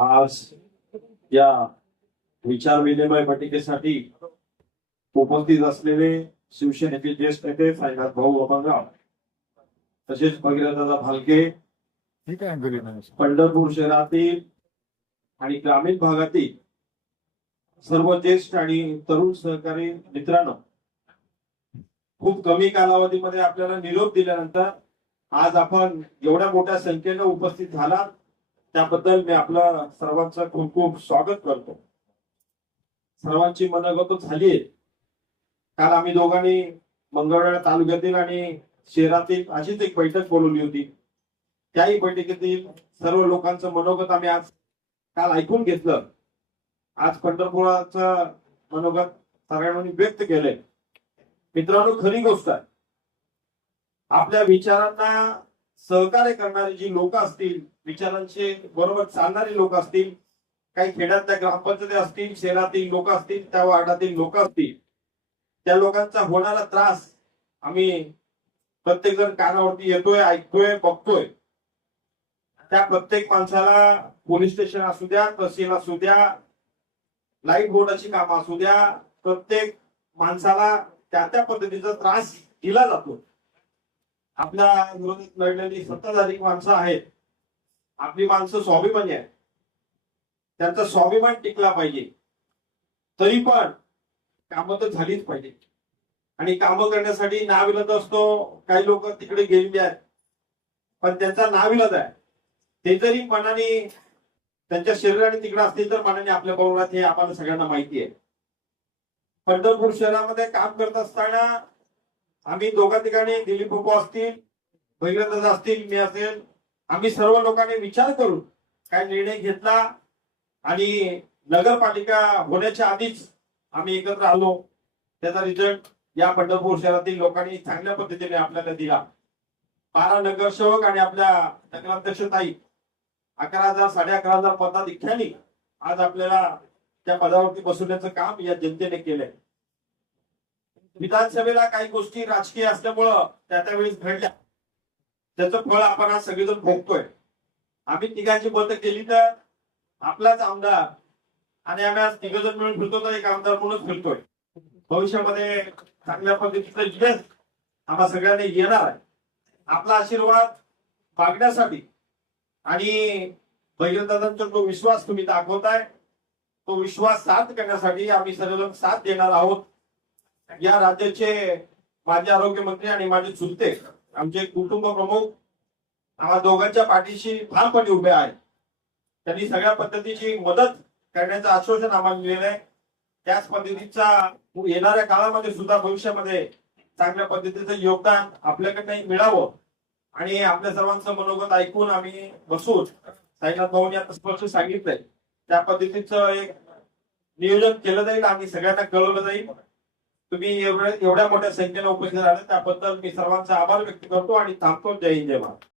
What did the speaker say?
आज या विचार विनिमय बैठकीसाठी उपस्थित असलेले शिवसेनेचे ज्येष्ठ नेते साईनाथ भाऊ अभंगराव, तसेच भगीरथदादा भालके, पंढरपूर शहरातील आणि ग्रामीण भागातील सर्व ज्येष्ठ आणि तरुण सहकारी मित्रांनो, खूप कमी कालावधीमध्ये आपल्याला निरोप दिल्यानंतर आज आपण एवढ्या मोठ्या संख्येने उपस्थित झाला, त्याबद्दल मी आपलं सर्वांचं खूप खूप स्वागत करतो. सर्वांची मनोगत झाली. काल आम्ही दोघांनी मंगळवेढा तालुक्यातील आणि शहरातील अशीच एक बैठक बोलवली होती. त्याही बैठकीतील सर्व लोकांचं मनोगत आम्ही आज काल ऐकून घेतलं. आज पंढरपुराचं मनोगत सगळ्यांनी व्यक्त केलंय. मित्रांनो, खरी गोष्ट आहे, आपल्या विचारांना सहकार्य करणारी जी लोक असतील, विचारांचे बरोबर चालणारी लोक असतील, काही खेड्यातल्या ग्रामपंचायती असतील, शहरातील लोक असतील, त्या वार्डातील लोक असतील, त्या लोकांचा होणारा त्रास आम्ही प्रत्येक जण कानावरती येतोय, ऐकतोय, बघतोय. त्या प्रत्येक माणसाला पोलीस स्टेशन असू द्या, तहसील असू द्या, लाईट बोर्डाची कामं असू द्या, प्रत्येक माणसाला त्या त्या पद्धतीचा त्रास दिला जातो. आपल्या विरोधात लढलेली सत्ताधारी माणसं आहेत, आपली माणसं स्वाभिमानी आहेत, त्यांचा स्वाभिमान टिकला पाहिजे. तरी पण कामं तर झालीच पाहिजे. आणि कामं करण्यासाठी नाविलाज असतो. काही लोक तिकडे गेलेले आहेत, पण त्यांचा नाविलाज आहे. ते जरी मनाने त्यांच्या शरीराने तिकडे असतील तर मनाने आपल्या बरोबर, हे आम्हाला सगळ्यांना माहिती आहे. पंढरपूर शहरामध्ये काम करत असताना आम्ही दोघा ठिकाणी, दिलीप बाबू असतील, भगीरथदादा असतील, मी असेल, आम्ही सर्व लोकांनी विचार करून काय निर्णय घेतला आणि नगरपालिका होण्याच्या आधीच आम्ही एकत्र आलो. त्याचा रिझल्ट या पंढरपूर शहरातील लोकांनी चांगल्या पद्धतीने आपल्याला दिला. 12 नगरसेवक आणि आपल्या नगराध्यक्ष ताई 11,000 11,500 पदाधिकाऱ्यांनी आज आपल्याला त्या पदावरती बसवण्याचं काम या जनतेने केलंय. विधानसभेला काही गोष्टी राजकीय असल्यामुळं त्यावेळेस घडल्या, त्याचं फळ आपण आज सगळेजण भोगतोय. आम्ही तिघांची बैठक केली तर आपलाच आमदार, आणि आम्ही आज तिघजण मिळून फिरतो तर एक आमदार म्हणून फिरतोय. भविष्यामध्ये चांगल्या पद्धतीचं यश आम्हा सगळ्यांनी येणार आहे. आपला आशीर्वाद मागण्यासाठी आणि भगीरथदादांचा जो विश्वास तुम्ही दाखवताय, तो विश्वास साथ करण्यासाठी आम्ही सर्वजण साथ देणार आहोत. या राज्याचे माजी आरोग्यमंत्री आणि माझे चुलते, आमचे कुटुंब प्रमुख आम्हा दोघांच्या पाठीशी ठामपणे उभे आहेत. त्यांनी सगळ्या पद्धतीची मदत करण्याचं आश्वासन आम्हाला दिलेलं आहे. त्याच पद्धतीचा येणाऱ्या काळामध्ये सुद्धा भविष्यामध्ये चांगल्या पद्धतीचं योगदान आपल्याकडे मिळावं आणि आपल्या सर्वांचं मनोगत ऐकून आम्ही बसून साईनाथ भाऊंनी आता स्पष्ट सांगितलंय त्या पद्धतीचं एक नियोजन केलं जाईल आणि सगळ्यांना कळवलं जाईल. तुम्ही एवढ्या मोठ्या संख्येने उपस्थित राहिले त्याबद्दल मी सर्वांचा आभार व्यक्त करतो आणि थांबतो. जय हिंद, जय महाराष्ट्र.